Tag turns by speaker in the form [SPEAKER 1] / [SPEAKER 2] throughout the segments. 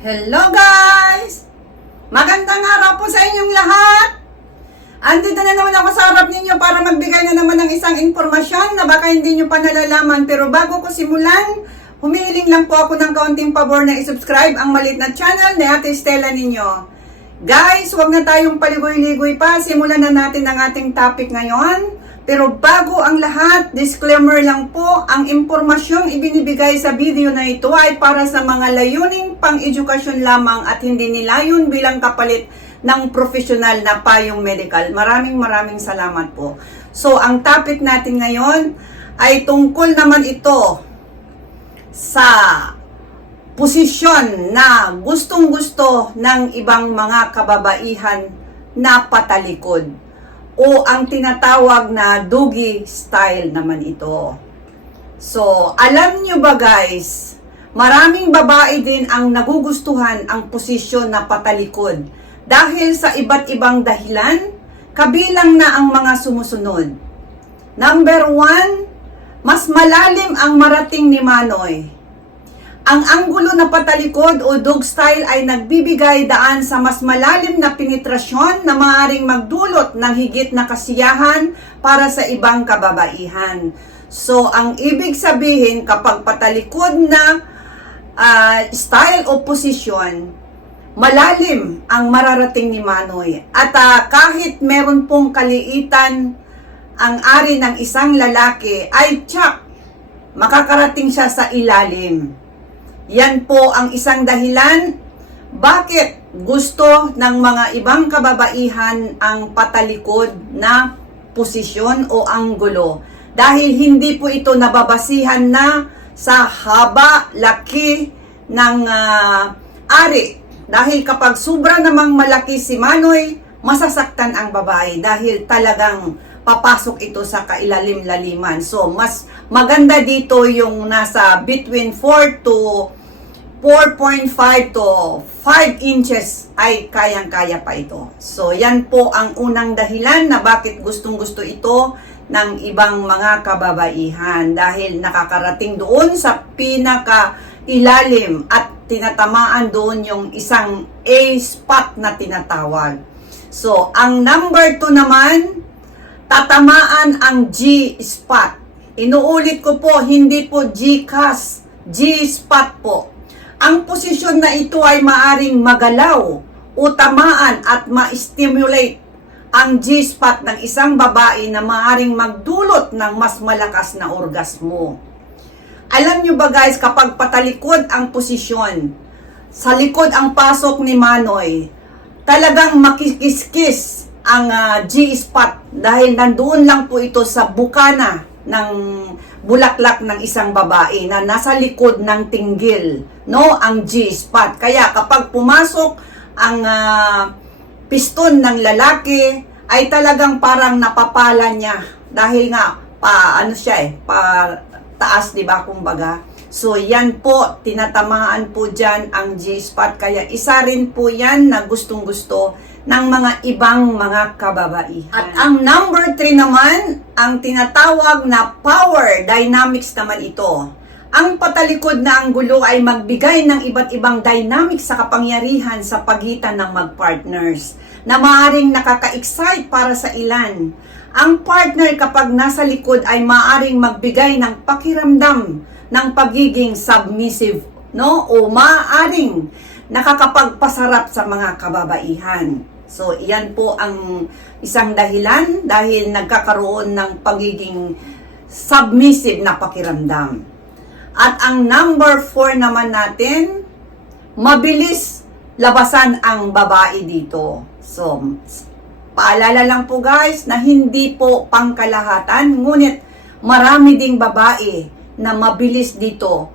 [SPEAKER 1] Hello guys! Magandang araw po sa inyong lahat! Andito na naman ako sa harap ninyo para magbigay na naman ng isang informasyon na baka hindi nyo pa nalalaman. Pero bago ko simulan, humihiling lang po ako ng kaunting pabor na isubscribe ang malit na channel ni Ate Stella ninyo. Guys, huwag na tayong paligoy-ligoy pa. Simulan na natin ang ating topic ngayon. Pero bago ang lahat, disclaimer lang po, ang impormasyong ibinibigay sa video na ito ay para sa mga layuning pang-edukasyon lamang at hindi nilayon bilang kapalit ng profesional na payong medical. Maraming maraming salamat po. So, ang topic natin ngayon ay tungkol naman ito sa posisyon na gustong-gusto ng ibang mga kababaihan na patalikod o ang tinatawag na doggy style naman ito. So, alam nyo ba guys, maraming babae din ang nagugustuhan ang posisyon na patalikod dahil sa iba't ibang dahilan, kabilang na ang mga sumusunod. Number one, mas malalim ang marating ni Manoy. Ang anggulo na patalikod o dog style ay nagbibigay daan sa mas malalim na penetrasyon na maaaring magdulot ng higit na kasiyahan para sa ibang kababaihan. So, ang ibig sabihin kapag patalikod na ah, style o posisyon, malalim ang mararating ni Manoy. At ah, kahit meron pong kaliitan ang ari ng isang lalaki, ay tsak, makakarating siya sa ilalim. Yan po ang isang dahilan bakit gusto ng mga ibang kababaihan ang patalikod na posisyon o anggulo. Dahil hindi po ito nababasihan na sa haba, laki ng ah, ari. Dahil kapag sobra namang malaki si Manoy, masasaktan ang babae dahil talagang papasok ito sa kailalim-laliman. So, mas maganda dito yung nasa between 4 to 4.5 to 5 inches ay kayang-kaya pa ito. So, yan po ang unang dahilan na bakit gustong-gusto ito ng ibang mga kababaihan dahil nakakarating doon sa pinaka ilalim at tinatamaan doon yung isang A spot na tinatawag. So, ang number 2 naman, tatamaan ang G spot. Inuulit ko po, hindi po G-CAS, G-spot po. Ang posisyon na ito ay maaring magalaw o tamaan at ma-stimulate ang G-spot ng isang babae na maaring magdulot ng mas malakas na orgasmo. Alam nyo ba guys, kapag patalikod ang posisyon, sa likod ang pasok ni Manoy, talagang makikiskis ang ah, G-spot dahil nandoon lang po ito sa bukana ng bulaklak ng isang babae na nasa likod ng tinggil, no, ang G-spot. Kaya kapag pumasok ang ah, piston ng lalaki ay talagang parang napapala niya dahil nga pa ano siya eh, pa taas 'di ba kumbaga. So yan po tinatamaan po diyan ang G-spot kaya isa rin po yan na gustong-gusto ng mga ibang mga kababaihan. At ang number 3 naman, ang tinatawag na power dynamics naman ito. Ang patalikod na anggulo ay magbigay ng iba't ibang dynamics sa kapangyarihan sa pagitan ng magpartners na maaring nakaka-excite para sa ilan. Ang partner kapag nasa likod ay maaring magbigay ng pakiramdam ng pagiging submissive, no? O maaring nakakapagpasarap sa mga kababaihan. So, iyan po ang isang dahilan dahil nagkakaroon ng pagiging submissive na pakiramdam. At ang number 4 naman natin, mabilis labasan ang babae dito. So, paalala lang po guys na hindi po pangkalahatan, ngunit marami ding babae na mabilis dito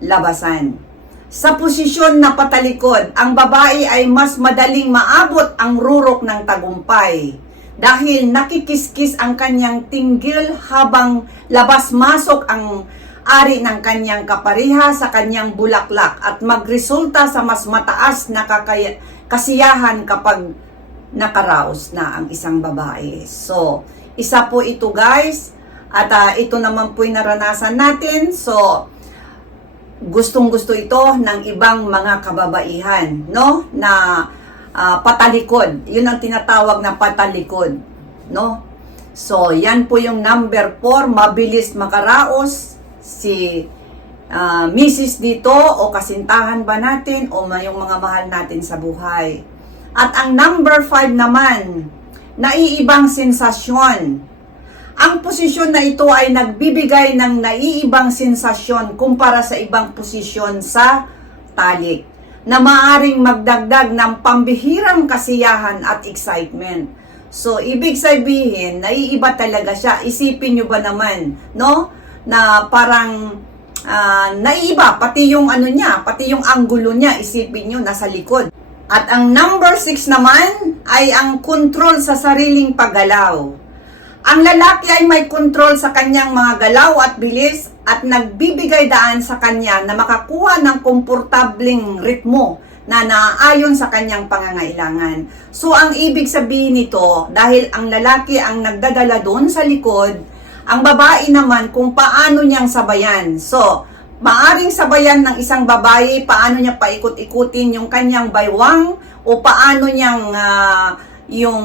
[SPEAKER 1] labasan. Sa posisyon na patalikod, ang babae ay mas madaling maabot ang rurok ng tagumpay dahil nakikiskis ang kanyang tinggil habang labas-masok ang ari ng kanyang kapariha sa kanyang bulaklak at magresulta sa mas mataas na kakaya- kasiyahan kapag nakaraos na ang isang babae. So, isa po ito guys at ah, ito naman po yung naranasan natin. So, gustong-gusto ito ng ibang mga kababaihan, no? Na ah, patalikod. Yun ang tinatawag na patalikod, no? So, yan po yung number 4, mabilis makaraos si ah, misis dito o kasintahan ba natin o yung mga mahal natin sa buhay. At ang number 5 naman, naiibang sensasyon. Ang posisyon na ito ay nagbibigay ng naiibang sensasyon kumpara sa ibang posisyon sa talik na maaring magdagdag ng pambihirang kasiyahan at excitement. So, ibig sabihin, naiiba talaga siya. Isipin nyo ba naman, no? Na parang ah, naiiba, pati yung ano niya, pati yung anggulo niya, isipin nyo, nasa likod. At ang number 6 naman ay ang control sa sariling paggalaw. Ang lalaki ay may control sa kanyang mga galaw at bilis at nagbibigay daan sa kanya na makakuha ng komportabling ritmo na naaayon sa kanyang pangangailangan. So ang ibig sabihin nito, dahil ang lalaki ang nagdadala doon sa likod, ang babae naman kung paano niyang sabayan. So, maaring sabayan ng isang babae, paano niya paikot-ikutin yung kanyang baywang o paano niyang ah, yung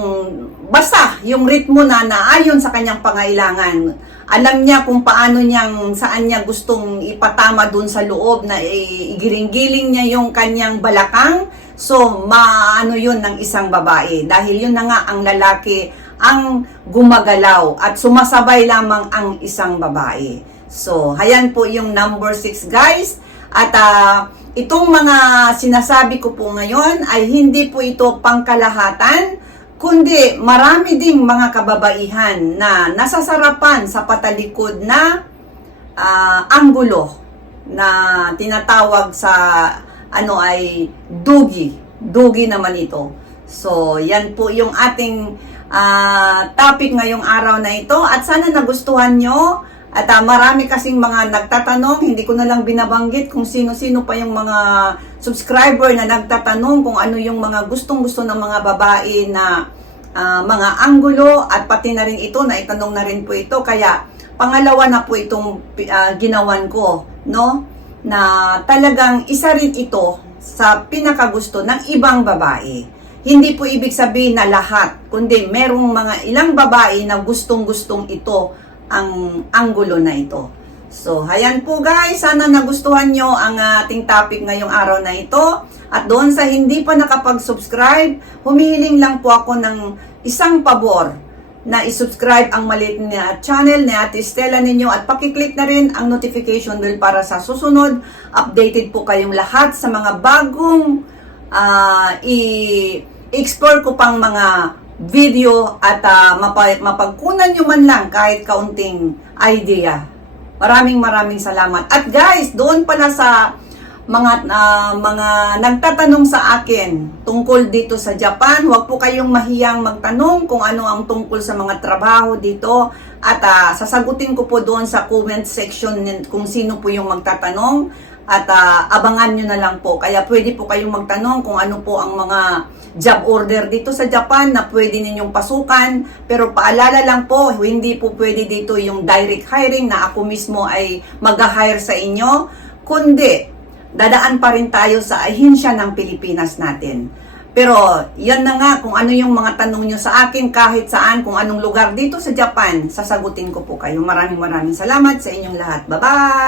[SPEAKER 1] basta yung ritmo na naayon sa kanyang pangailangan. Alam niya kung paano niyang saan niya gustong ipatama dun sa loob na igiling-giling niya yung kanyang balakang. So, maano yun ng isang babae. Dahil yun na nga ang lalaki ang gumagalaw at sumasabay lamang ang isang babae. So, hayan po yung number 6 guys. At ah, itong mga sinasabi ko po ngayon ay hindi po ito pangkalahatan, kundi marami ding mga kababaihan na nasasarapan sa patalikod na ah, anggulo na tinatawag sa ano ay dugi. Dugi naman ito. So, yan po yung ating ah, topic ngayong araw na ito at sana nagustuhan nyo at ah, marami kasing mga nagtatanong, hindi ko na lang binabanggit kung sino-sino pa yung mga subscriber na nagtatanong kung ano yung mga gustong-gusto ng mga babae na ah, mga anggulo at pati na rin ito, na itanong na rin po ito. Kaya pangalawa na po itong ah, ginawan ko, no? Na talagang isa rin ito sa pinakagusto ng ibang babae. Hindi po ibig sabihin na lahat, kundi merong mga ilang babae na gustong-gustong ito ang anggulo na ito. So, hayan po guys, sana nagustuhan nyo ang ating topic ngayong araw na ito. At doon sa hindi pa nakapag-subscribe, humihiling lang po ako ng isang pabor na isubscribe ang maliit na channel ni Ate Stella ninyo at pakiclick na rin ang notification bell para sa susunod. Updated po kayong lahat sa mga bagong ah, i-explore ko pang mga video at mapa- mapagkunan nyo man lang kahit kaunting idea. Maraming maraming salamat. At guys, doon pala sa mga ah, mga nagtatanong sa akin tungkol dito sa Japan, huwag po kayong mahiyang magtanong kung ano ang tungkol sa mga trabaho dito at ah, sasagutin ko po doon sa comment section kung sino po yung magtatanong at ah, abangan nyo na lang po. Kaya pwede po kayong magtanong kung ano po ang mga job order dito sa Japan na pwede ninyong pasukan. Pero paalala lang po, hindi po pwede dito yung direct hiring na ako mismo ay mag-hire sa inyo. Kundi, dadaan pa rin tayo sa ahinsya ng Pilipinas natin. Pero, yan na nga, kung ano yung mga tanong nyo sa akin, kahit saan, kung anong lugar dito sa Japan, sasagutin ko po kayo. Maraming maraming salamat sa inyong lahat. Bye-bye!